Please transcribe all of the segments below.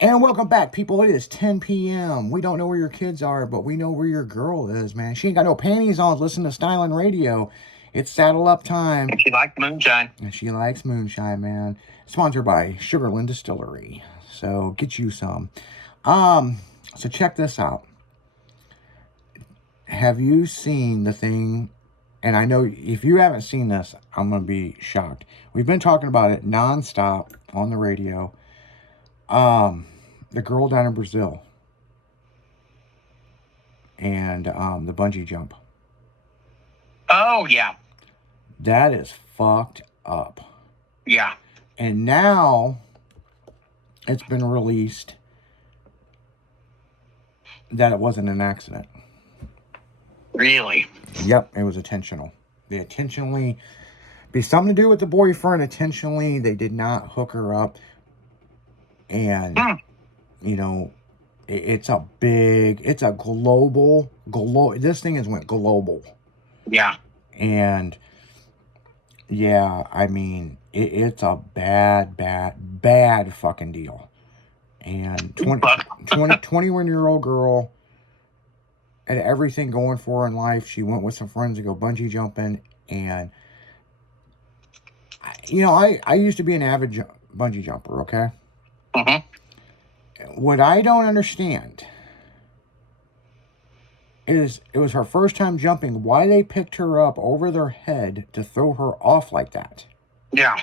And welcome back, people. It is 10 p.m. We don't know where your kids are, but we know where your girl is, man. She ain't got no panties on. Listen to Stylin' Radio. It's saddle up time. And she likes moonshine. And she likes moonshine, man. Sponsored by Sugarland Distillery. So get you some. So check this out. Have you seen the thing? And I know if you haven't seen this, I'm going to be shocked. We've been talking about it nonstop on the radio. The girl down in Brazil and the bungee jump. Oh, yeah. That is fucked up. Yeah. And now it's been released that it wasn't an accident. Really? Yep, it was intentional. They intentionally, be something to do with the boyfriend. Intentionally, they did not hook her up. And, you know, it's a global, this thing has went global. Yeah. And, yeah, I mean, it's a bad fucking deal. And 21-year-old girl had everything going for her in life. She went with some friends to go bungee jumping. And, you know, I used to be an avid bungee jumper, okay? What I don't understand is it was her first time jumping. Why they picked her up over their head to throw her off like that? Yeah.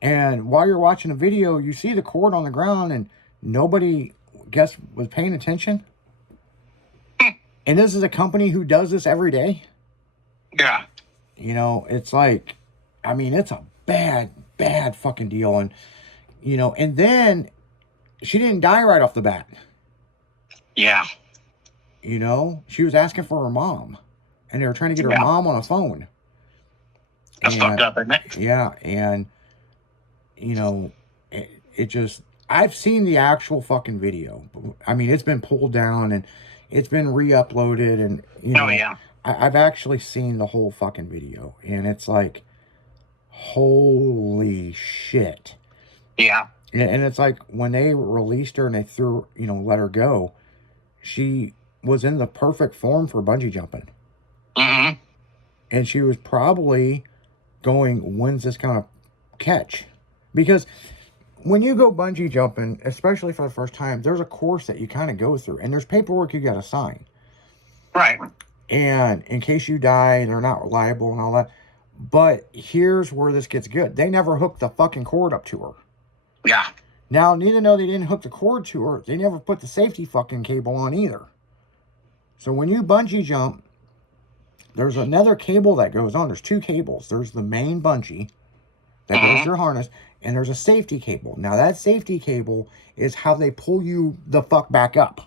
And while you're watching the video, you see the cord on the ground and nobody, was paying attention. And this is a company who does this every day. Yeah. You know, it's like, I mean, it's a bad fucking deal. And, you know, and then she didn't die right off the bat. Yeah. You know, she was asking for her mom. And they were trying to get her mom on a phone. That's fucked up, isn't it? Yeah, and, you know, it just, I've seen the actual fucking video. I mean, it's been pulled down and it's been re-uploaded and, you know. Oh, yeah. I've actually seen the whole fucking video. And it's like, holy shit. Yeah. And it's like, when they released her and they let her go, she was in the perfect form for bungee jumping. Mm-hmm. And she was probably going, when's this going to catch? Because when you go bungee jumping, especially for the first time, there's a course that you kind of go through. And there's paperwork you got to sign. Right. And in case you die, they're not liable and all that. But here's where this gets good. They never hooked the fucking cord up to her. Yeah. Now, neither know they didn't hook the cord to her, they never put the safety fucking cable on either. So when you bungee jump, there's another cable that goes on. There's two cables. There's the main bungee that goes to your harness, and there's a safety cable. Now, that safety cable is how they pull you the fuck back up.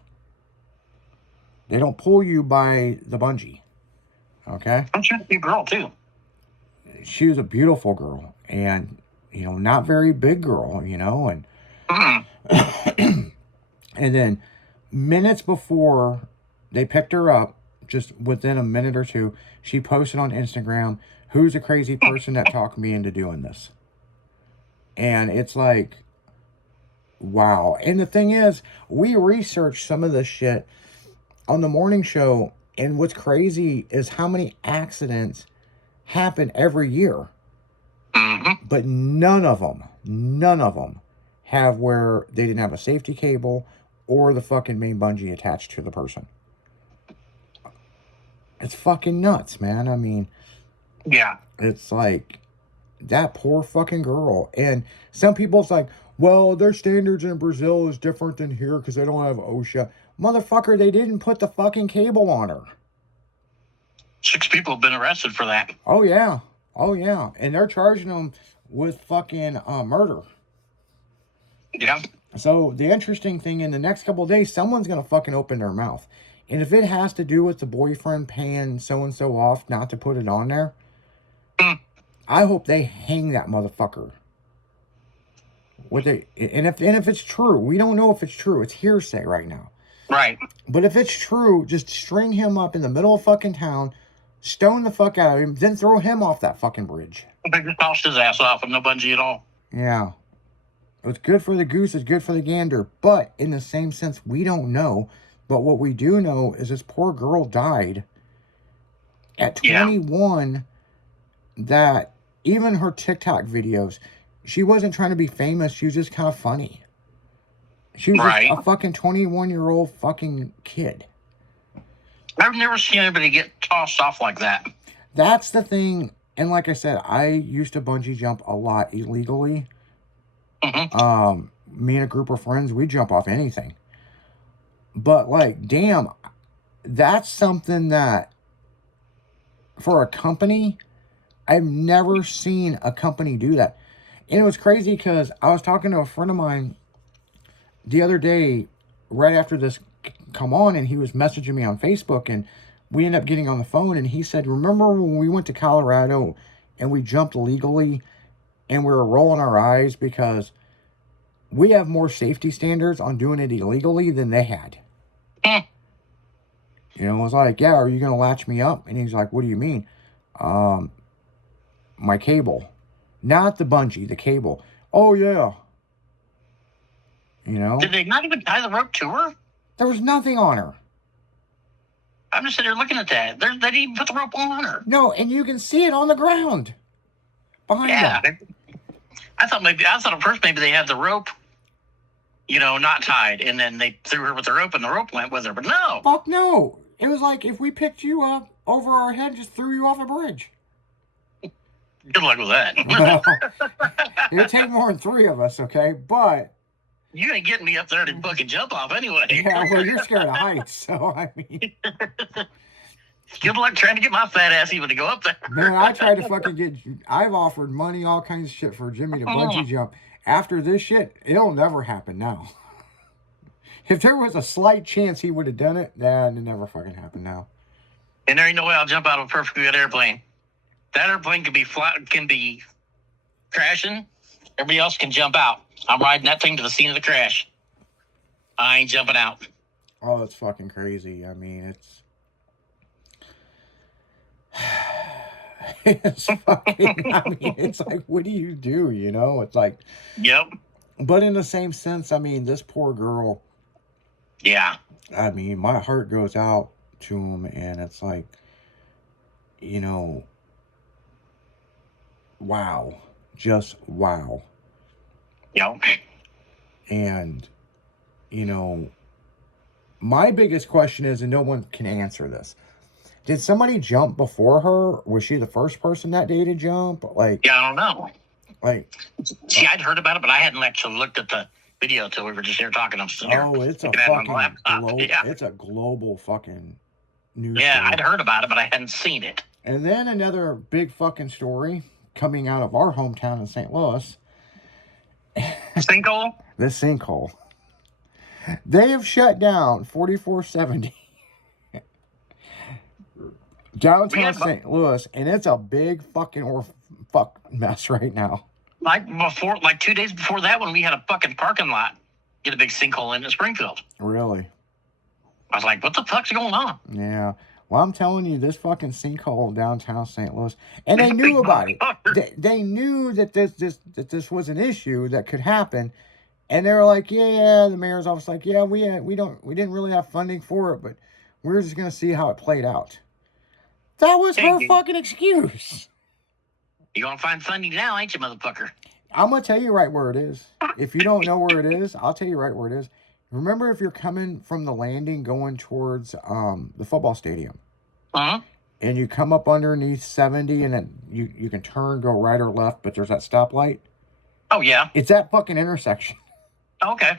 They don't pull you by the bungee. Okay? I'm sure she's a girl, too. She was a beautiful girl. And, you know, not very big girl, you know, and and then minutes before they picked her up, just within a minute or two, she posted on Instagram, who's the crazy person that talked me into doing this? And it's like, wow. And the thing is, we researched some of this shit on the morning show, and what's crazy is how many accidents happen every year. But none of them have where they didn't have a safety cable or the fucking main bungee attached to the person. It's fucking nuts, man. I mean, yeah, it's like that poor fucking girl. And some people, it's like, well, their standards in Brazil is different than here because they don't have OSHA. Motherfucker, they didn't put the fucking cable on her. 6 people have been arrested for that. Oh, yeah. Oh, yeah. And they're charging them with fucking murder. Yeah. So the interesting thing, in the next couple of days, someone's going to fucking open their mouth. And if it has to do with the boyfriend paying so-and-so off not to put it on there, I hope they hang that motherfucker. And if it's true, we don't know if it's true. It's hearsay right now. Right. But if it's true, just string him up in the middle of fucking town, stone the fuck out of him, then throw him off that fucking bridge. They just tossed his ass off with no bungee at all. Yeah. What's good for the goose is good for the gander. But in the same sense, we don't know. But what we do know is this poor girl died at 21. That even her TikTok videos, she wasn't trying to be famous. She was just kind of funny. She was just a fucking 21-year-old fucking kid. I've never seen anybody get tossed off like that. That's the thing. And like I said, I used to bungee jump a lot illegally. Me and a group of friends, we jump off anything. But like, damn, that's something that for a company, I've never seen a company do that. And it was crazy because I was talking to a friend of mine the other day, right after this come on, and he was messaging me on Facebook, and we ended up getting on the phone, and he said, remember when we went to Colorado and we jumped legally and we were rolling our eyes because we have more safety standards on doing it illegally than they had. You know, I was like, yeah, are you going to latch me up? And he's like, what do you mean? My cable. Not the bungee, the cable. Oh, yeah. You know? Did they not even tie the rope to her? There was nothing on her. I'm just sitting there looking at that. They didn't even put the rope on her. No, and you can see it on the ground behind her. I thought at first maybe they had the rope, you know, not tied, and then they threw her with the rope, and the rope went with her. But no. Fuck no. It was like if we picked you up over our head, just threw you off a bridge. Good luck with that. Well, it'd take more than 3 of us, okay? But you ain't getting me up there to fucking jump off anyway. Yeah, well, you're scared of heights, so I mean. Good luck trying to get my fat ass even to go up there. Man, I tried to fucking I've offered money, all kinds of shit for Jimmy to bungee jump. After this shit, it'll never happen now. If there was a slight chance he would have done it, it never fucking happened now. And there ain't no way I'll jump out of a perfectly good airplane. That airplane can be crashing. Everybody else can jump out. I'm riding that thing to the scene of the crash. I ain't jumping out. Oh, it's fucking crazy. I mean, it's fucking, I mean, it's like, what do you do, you know? It's like... Yep. But in the same sense, I mean, this poor girl... Yeah. I mean, my heart goes out to him, and it's like, you know... Wow. Just wow. Yep. And, you know, my biggest question is, and no one can answer this, did somebody jump before her? Was she the first person that day to jump? Like, yeah, I don't know. Like, see, I'd heard about it, but I hadn't actually looked at the video until we were just here talking. It's a fucking it's a global fucking news. Yeah, story. I'd heard about it, but I hadn't seen it. And then another big fucking story coming out of our hometown in St. Louis. Sinkhole? The sinkhole. They have shut down 4470 downtown St. Louis, and it's a big fucking fuck mess right now. Like 2 days before that, when we had a fucking parking lot get a big sinkhole in Springfield. Really? I was like, what the fuck's going on? Yeah. Well, I'm telling you, this fucking sinkhole downtown St. Louis, and they knew about it. They knew that this was an issue that could happen, and they were like, "Yeah." The mayor's office like, "Yeah, we didn't really have funding for it, but we're just gonna see how it played out." That was her fucking excuse. You gonna find funding now, ain't you, motherfucker? I'm gonna tell you right where it is. If you don't know where it is, I'll tell you right where it is. Remember, if you're coming from the landing going towards the football stadium, and you come up underneath 70, and then you can turn, go right or left, but there's that stoplight. Oh, yeah. It's that fucking intersection. Okay.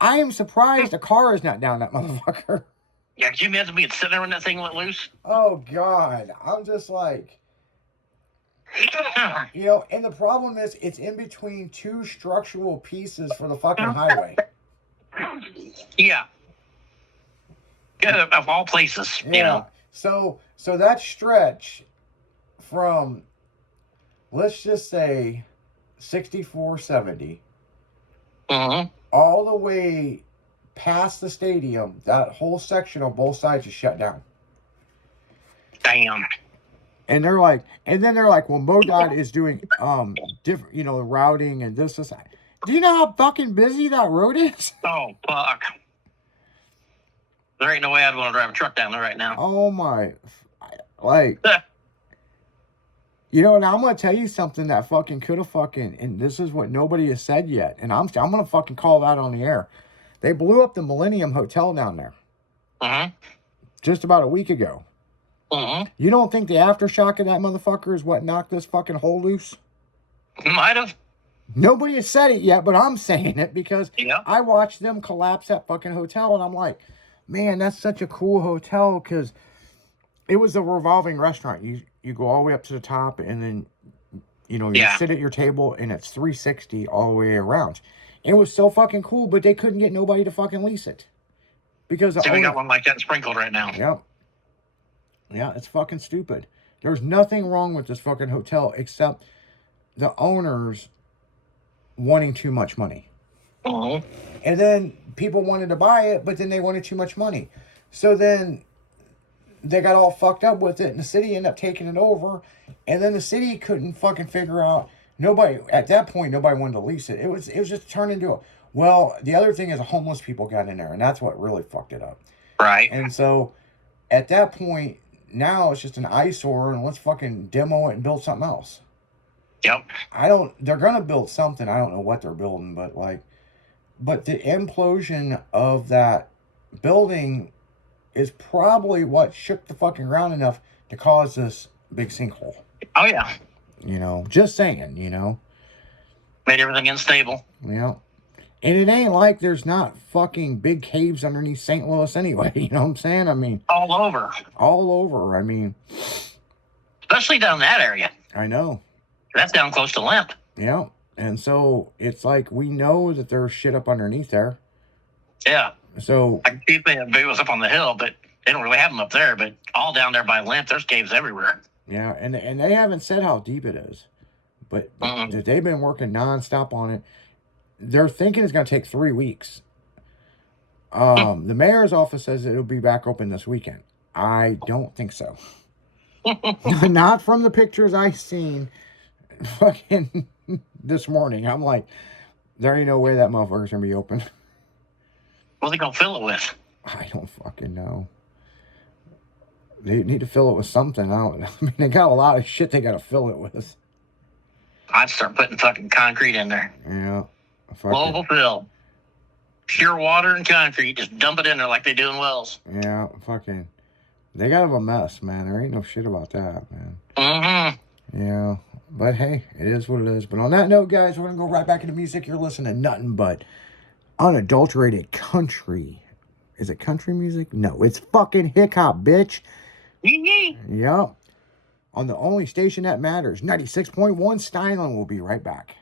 I am surprised a car is not down that motherfucker. Yeah, could you imagine me sitting there when that thing went loose? Oh, God. I'm just like... You know, and the problem is, it's in between 2 structural pieces for the fucking highway. Yeah. Of all places, yeah. You know. So that stretch from, let's just say, 6470, all the way past the stadium, that whole section on both sides is shut down. Damn. And they're like, well, MoDOT is doing different, you know, routing and this. Do you know how fucking busy that road is? Oh, fuck. There ain't no way I'd want to drive a truck down there right now. Oh my, like, you know, and I'm gonna tell you something that fucking could have fucking, and this is what nobody has said yet, and I'm gonna fucking call that on the air. They blew up the Millennium Hotel down there just about a week ago. You don't think the aftershock of that motherfucker is what knocked this fucking hole loose? Might have. Nobody has said it yet, but I'm saying it because Yeah. I watched them collapse that fucking hotel, and I'm like, man, that's such a cool hotel because it was a revolving restaurant. You go all the way up to the top, and then you sit at your table, and it's 360 all the way around. And it was so fucking cool, but they couldn't get nobody to fucking lease it because the See, we got one like that sprinkled right now. Yep. Yeah, it's fucking stupid. There's nothing wrong with this fucking hotel except the owners wanting too much money. And then people wanted to buy it, but then they wanted too much money. So then they got all fucked up with it, and the city ended up taking it over. And then the city couldn't fucking figure out. At that point, nobody wanted to lease it. It was just turned into a. Well, the other thing is homeless people got in there, and that's what really fucked it up. Right. And so at that point, now it's just an eyesore, and let's fucking demo it and build something else. Yep. They're gonna build something. I don't know what they're building, but the implosion of that building is probably what shook the fucking ground enough to cause this big sinkhole. Oh, yeah. Just saying, Made everything unstable. Yeah. And it ain't like there's not fucking big caves underneath St. Louis anyway. You know what I'm saying? I mean, all over. I mean, especially down that area. I know. That's down close to Limp. Yeah. And so it's like we know that there's shit up underneath there. Yeah. So I can see if it was up on the hill, but they don't really have them up there. But all down there by Limp, there's caves everywhere. Yeah, and they haven't said how deep it is, but they've been working nonstop on it. They're thinking it's going to take 3 weeks. The mayor's office says it'll be back open this weekend. I don't think so. Not from the pictures I've seen fucking this morning. I'm like, there ain't no way that motherfucker's going to be open. What are they going to fill it with? I don't fucking know. They need to fill it with something. I mean, they got a lot of shit they got to fill it with. I'd start putting fucking concrete in there. Yeah. Global fill. Pure water and concrete. Just dump it in there like they do in Wells. Yeah, fucking. They got a mess, man. There ain't no shit about that, man. Yeah. But hey, it is what it is. But on that note, guys, we're going to go right back into music. You're listening to nothing but unadulterated country. Is it country music? No, it's fucking hip hop, bitch. Yep. On the only station that matters, 96.1 Stylin'. We'll be right back.